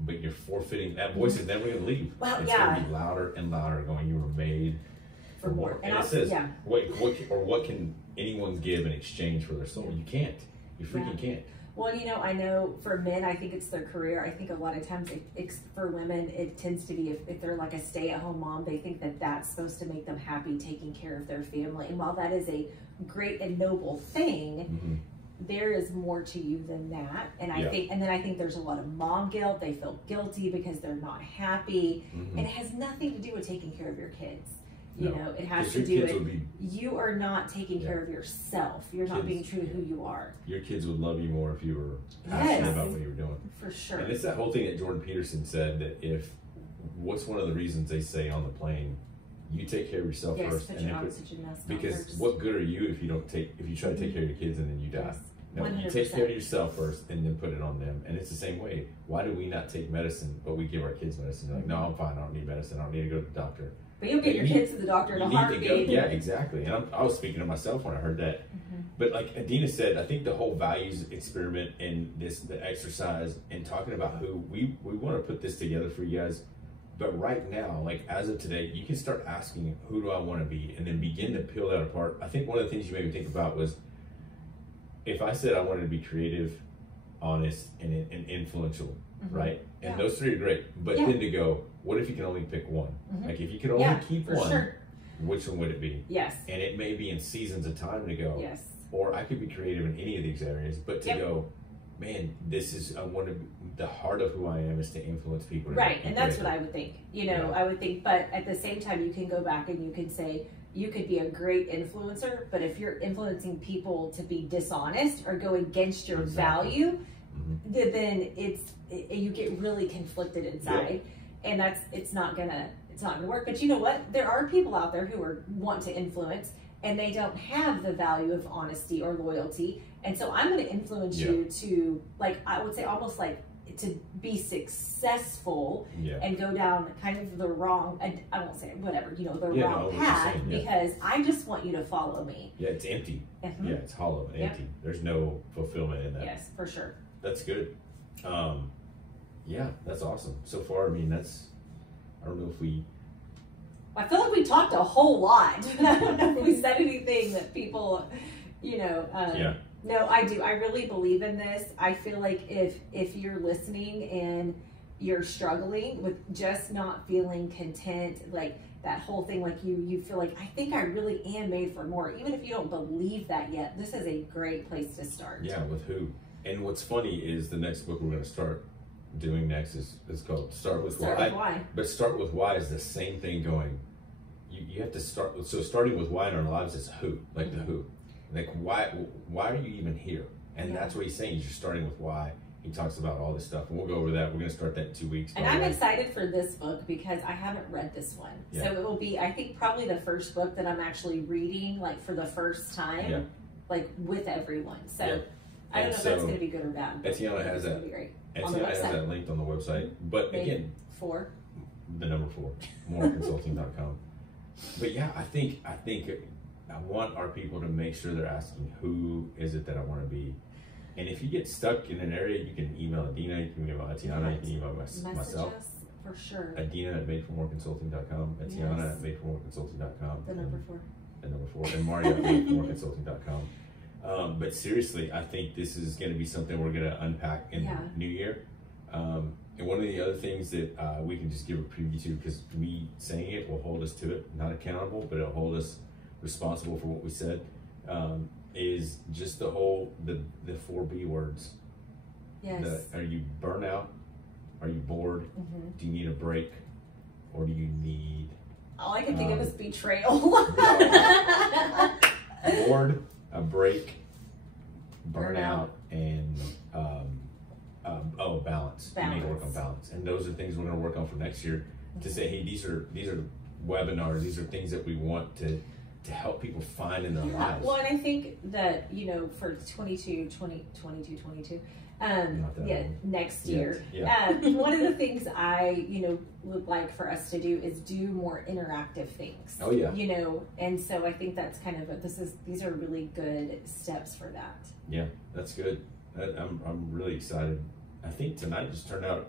but you're forfeiting. That voice is never going to leave. Well, it's going to be louder and louder, going, "You were made for more." And it says, what can anyone give in exchange for their soul? You can't. You freaking can't. Well, you know, I know for men, I think it's their career. I think a lot of times it's for women, it tends to be if they're like a stay-at-home mom, they think that that's supposed to make them happy, taking care of their family. And while that is a great and noble thing, there is more to you than that. And I think, and then I think there's a lot of mom guilt. They feel guilty because they're not happy. And it has nothing to do with taking care of your kids. You know, it has to do with you are not taking care of yourself. You're not being true to who you are. Your kids would love you more if you were passionate about what you were doing. For sure. And it's that whole thing that Jordan Peterson said, that what's one of the reasons they say on the plane, you take care of yourself first, put your oxygen mask on because first. What good are you if you try to take care of your kids and then you die? No, 100%. You take care of yourself first and then put it on them. And it's the same way. Why do we not take medicine, but we give our kids medicine? They're like, no, I'm fine. I don't need medicine. I don't need to go to the doctor. But you'll get your kids to the doctor in a heartbeat. Yeah, exactly. And I was speaking to myself when I heard that. But like Adina said, I think the whole values experiment and the exercise and talking about who we want to put this together for you guys. But right now, like as of today, you can start asking, who do I want to be? And then begin to peel that apart. I think one of the things you made me think about was, if I said I wanted to be creative, honest, and influential, right? And those three are great. But then to go, what if you can only pick one? Like if you could only keep one, which one would it be? Yes. And it may be in seasons of time to go. Yes. Or I could be creative in any of these areas, but to go, man, I want to, the heart of who I am is to influence people. Right, and that's what I would think. You know, I would think, but at the same time, you can go back and you can say, you could be a great influencer, but if you're influencing people to be dishonest or go against your value, then you get really conflicted inside, and it's not gonna work. But you know what? There are people out there who want to influence, and they don't have the value of honesty or loyalty, and so I'm going to influence you to, like, I would say almost like to be successful and go down kind of the wrong, I won't say whatever, you know, the wrong path, because I just want you to follow me. Yeah, it's empty. Yeah, it's hollow and empty. There's no fulfillment in that. Yes, for sure. That's good. Yeah, that's awesome. So far, I mean, I don't know if I feel like we talked a whole lot. I don't know if we said anything that people, you know, no, I do. I really believe in this. I feel like if you're listening and you're struggling with just not feeling content, like that whole thing, like you feel like, I think I really am made for more. Even if you don't believe that yet, this is a great place to start. Yeah, with who? And what's funny is the next book we're going to start doing next is called Start With Why. But Start With Why is the same thing going. You have to start with, so starting with why in our lives is who, like the who. Like why are you even here? And that's what he's saying. You're starting with why. He talks about all this stuff, and we'll go over that. We're going to start that in 2 weeks. And I'm excited for this book because I haven't read this one. So it will be, I think, probably the first book that I'm actually reading, like for the first time, like with everyone. So I don't know if that's going to be good or bad. Etiana has that. Etiana has that linked on the website. But again, the number 4, moreconsulting.com. But yeah, I think I want our people to make sure they're asking, who is it that I want to be? And if you get stuck in an area, you can email Adina, you can email Etiana, you can email myself. For sure. Adina at madeformoreconsulting.com, Etiana at madeformoreconsulting.com. The number 4. The number 4. And Mario at madeformoreconsulting.com. But seriously, I think this is going to be something we're going to unpack in the new year. And one of the other things that we can just give a preview to, because me saying it will hold us to it, not accountable, but it'll hold us responsible for what we said, is just the whole, the 4 B words. Yes. Are you burnout? Are you bored? Do you need a break? Or do you need... All I can think of is betrayal. Bored, a break, burnout, and balance. You need to work on balance. And those are things we're going to work on for next year, to say, hey, these are webinars, these are things that we want to to help people find in their Yeah. lives. Well, and I think that, you know, for 22, Not that old. next Yeah. year, Yeah. one of the things I, you know, would like for us to do is do more interactive things. Oh, yeah. You know, and so I think that's kind of these are really good steps for that. Yeah, that's good. I'm really excited. I think tonight just turned out,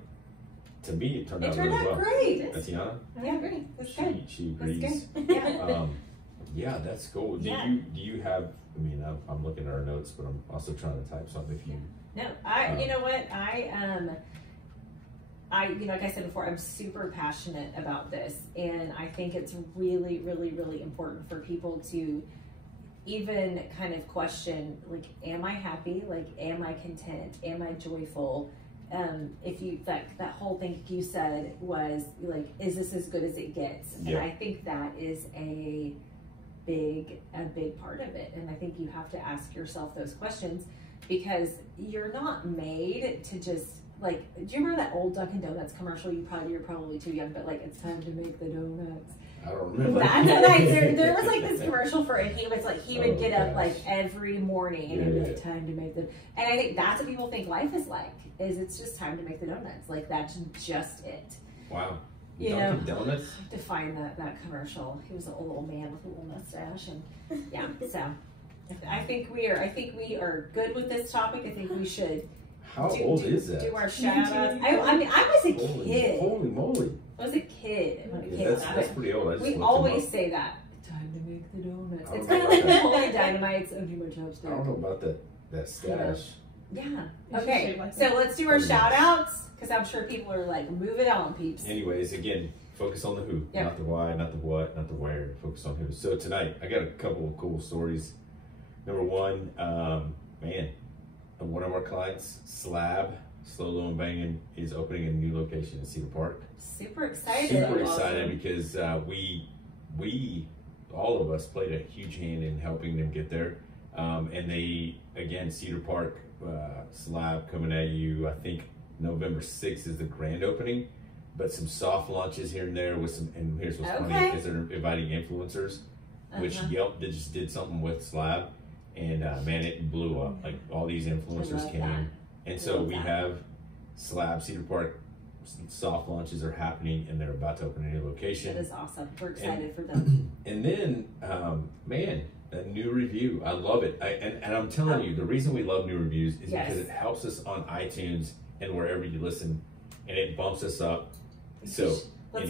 to me, it turned out really well. Great. Tatiana? I agree. That's good. She That's agrees. good. Yeah. Yeah, that's cool. Do you have, I mean, I'm looking at our notes, but I'm also trying to type something if you. No, you know what, you know, like I said before, I'm super passionate about this, and I think it's really, really, really important for people to even kind of question, like, am I happy? Like, am I content? Am I joyful? If you, that whole thing you said was like, is this as good as it gets? Yeah. And I think that is a big part of it. And I think you have to ask yourself those questions, because you're not made to just, like, do you remember that old Dunkin' Donuts commercial? You're probably too young, but like, it's time to make the donuts. I don't remember. That's what there was like this commercial for it. He was like, he would get up like every morning and it'd be like, time to make them. And I think that's what people think life is like, is it's just time to make the donuts. Like, that's just it. Wow. You Dunkin' know, Donuts? define that commercial. He was an old man with a little mustache, and yeah. So I think we are good with this topic. I think we should. How old is that? Do our shout outs. I mean, I was a kid. Holy moly. I was a kid when it came out. That's pretty old. I just We looked always them say that. Time to make the donuts. I It's don't kind of know like about Napoleon Dynamite's Too Much up. I Upstairs. don't know about that stash. Yeah. You should Okay. shave like So that. let's do our shout outs, because I'm sure people are like, move it on, peeps. Anyways, again, focus on the who, Yep. not the why, not the what, not the where. Focus on who. So tonight, I got a couple of cool stories. Number one, man, one of our clients, Slab, Slow Low and Banging, is opening a new location in Cedar Park. Super excited. Super Awesome. excited because we all of us played a huge hand in helping them get there. And they, again, Cedar Park, Slab coming at you. I think November 6th is the grand opening, but some soft launches here and there with some, and here's what's funny, is they're inviting influencers, which Yelp just did something with Slab, and man, it blew up. Like, all these influencers came. That. And so we have Slab, Cedar Park, soft launches are happening, and they're about to open a new location. That is awesome. We're excited for them. And then, man, a new review. I love it. And I'm telling you, the reason we love new reviews is because it helps us on iTunes and wherever you listen, and it bumps us up. So, Let's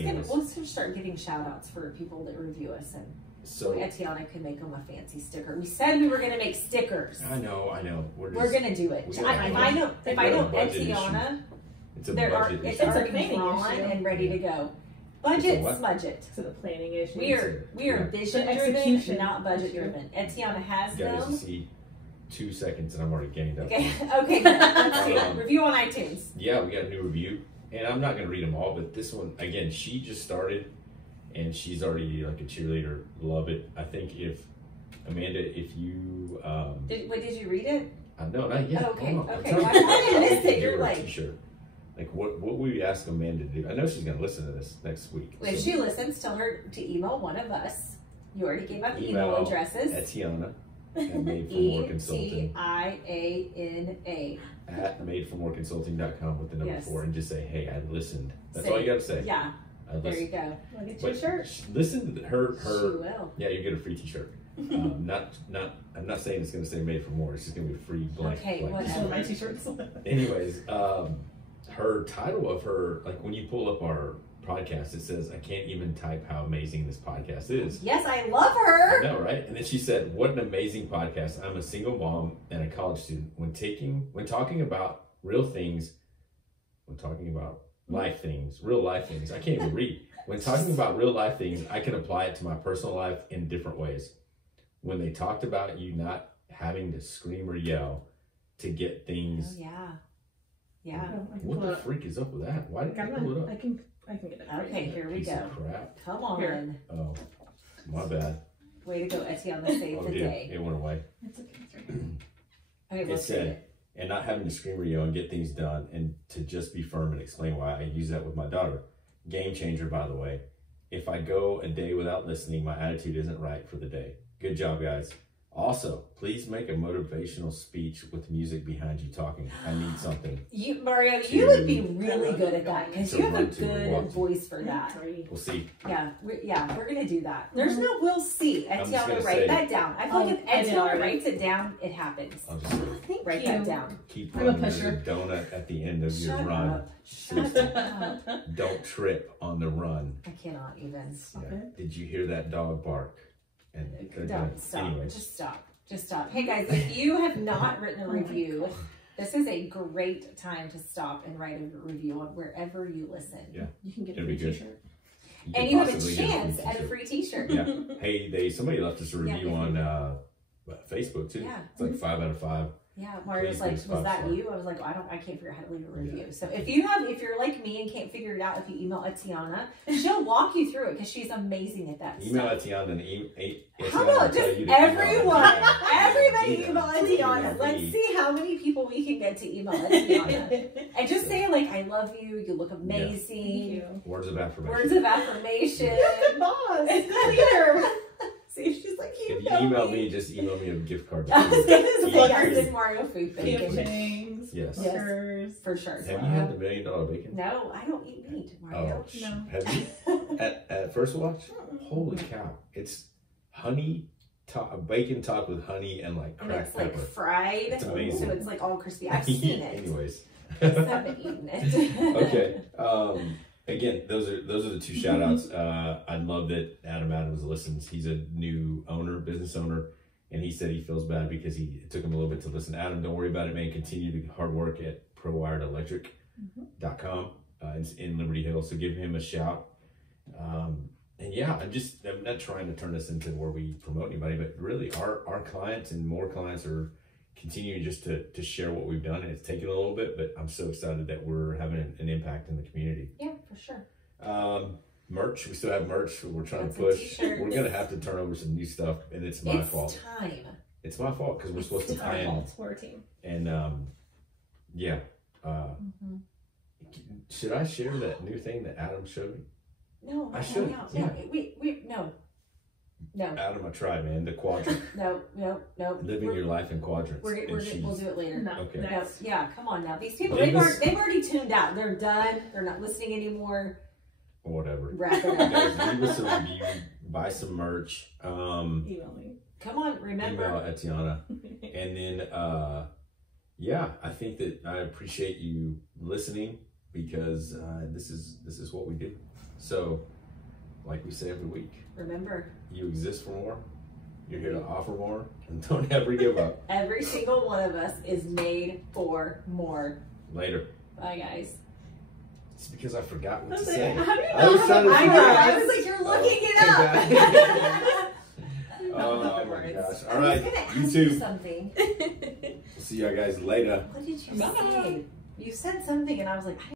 just start giving shout outs for people that review us, and so Etiana can make them a fancy sticker. We said we were going to make stickers. I know. We're going to do it. we If got I know budget Etiana, it's a it's budget issue. already planning drawn issue. and ready to go. It's a Budget, what? smudge it. To the planning issue. We are vision driven, execution not budget issue. driven. Etiana has Guys, you them. see 2 seconds and I'm already gained up. Okay, let's see. Um, Review on iTunes. Yeah, we got a new review, and I'm not going to read them all, but this one, again, she just started, and she's already like a cheerleader. Love it. I think if, Amanda, if you... Did you read it? no, not yet. Okay, Hold on. okay. I'm Well, trying to I missed it. give You're her a like- t-shirt. Like, what will we ask Amanda to do? I know she's going to listen to this next week. If so she listens, tell her to email one of us. You already gave out the email addresses. Etiana at Made for More Consulting. Etiana At madeformoreconsulting.com with the number Yes. 4, and just say, hey, I listened. That's Say- all you got to say. Yeah, I there listened. you go. I'll get you a But shirt. listen to her. She will. Yeah, you get a free t-shirt. I'm not saying it's going to say Made for More. It's just going to be a free blank. Okay, blank whatever. Just one of my t-shirts. Anyways, her title of her, like, when you pull up our podcast, it says, I can't even type how amazing this podcast is. Yes, I love I her. know, right? And then she said, what an amazing podcast. I'm a single mom and a college student. When talking about real things, when talking about life things, real life things, I can't even read. When talking about real life things, I can apply it to my personal life in different ways. When they talked about you not having to scream or yell to get Oh, things. yeah. Yeah. What the freak is up with that? Why did you pull it up? I can get it. Okay, here we Piece go. of crap. Come on. Here. Oh, my bad. Way to go, Etiana. Save Oh, the dude, day. it went away. It's okay. It's right here. Okay, It let's read said, it. and not having to scream or yell and get things done, and to just be firm and explain why. I use that with my daughter. Game changer, by the way. If I go a day without listening, my attitude isn't right for the day. Good job, guys. Also, please make a motivational speech with music behind you talking. I need something. Mario, you would be really good at that because you have a good voice for that. We'll see. Yeah, we're going to do that. There's no we'll see. Etiana, write that down. I feel like if Etiana writes it down, it happens. I'll just write that down. Keep running. There's a donut at the end of your run. Shut up. Don't trip on the run. I cannot even. Yeah. Did you hear that dog bark? And Don't stop. Anyways. Just stop. Just stop. Hey guys, if you have not written a review, this is a great time to stop and write a review on wherever you listen. Yeah. You can get a free t-shirt. And you have a chance at a free t-shirt. Yeah. Hey, somebody left us a review on Facebook too. Yeah. It's like 5 out of 5. Yeah, Mario's like, was that you? I was like, I can't figure out how to leave a review. Yeah. So if you're like me and can't figure it out, if you email Etiana, she'll walk you through it because she's amazing at that. Email Etiana and how about just everyone? Everybody email Etiana. Let's see how many people we can get to email Etiana. And just say like, I love you. You look amazing. Yeah. Words of affirmation. Words of affirmation. You're the boss. It's the leader. See, she's like, if you email me, just email me a gift card. Stickers and Mario food bacon. Things. Yes. For sure. Have you had the $1 million bacon? No, I don't eat meat, Mario. Oh, no. Have you? at First Watch? Holy cow. It's honey, bacon topped with honey and like cracked pepper. It's like fried. It's amazing. So it's like all crispy. I've seen it. Anyways. I haven't eaten it. Okay. Again, those are the two shout outs. I love that Adam Adams listens. He's a new business owner, and he said he feels bad because it took him a little bit to listen. Adam, don't worry about it, man. Continue the hard work at prowiredelectric.com. It's in Liberty Hill, so give him a shout. And yeah, I'm not trying to turn this into where we promote anybody, but really our clients and more clients are continuing just to share what we've done. And it's taken a little bit, but I'm so excited that we're having an impact in the community. Yeah, for sure. Merch, we still have merch. We're trying to push. We're going to have to turn over some new stuff, and it's my fault. It's time. It's my fault because we're supposed to tie in. We're a team. And yeah. Should I share that new thing that Adam showed me? No, I should. No. Adam, I tried, man. The quadrant. No. Living your life in quadrants. We'll do it later. No. Okay. No, yeah, come on now. These people, they've already tuned out. They're done. They're not listening anymore. Whatever. Wrap it up. Guys, leave us a review. Buy some merch. Email me. Come on, remember. Email Etiana. And then, yeah, I think that I appreciate you listening because this is what we do. So, like we say every week. Remember. You exist for more. You're here to offer more. And don't ever give up. Every single one of us is made for more. Later. Bye, guys. It's because I forgot what to say. How do you know? I was like, you're looking it up. Oh my gosh. All right. You too. Something. We'll see you guys later. What did you say? You said something and I was like,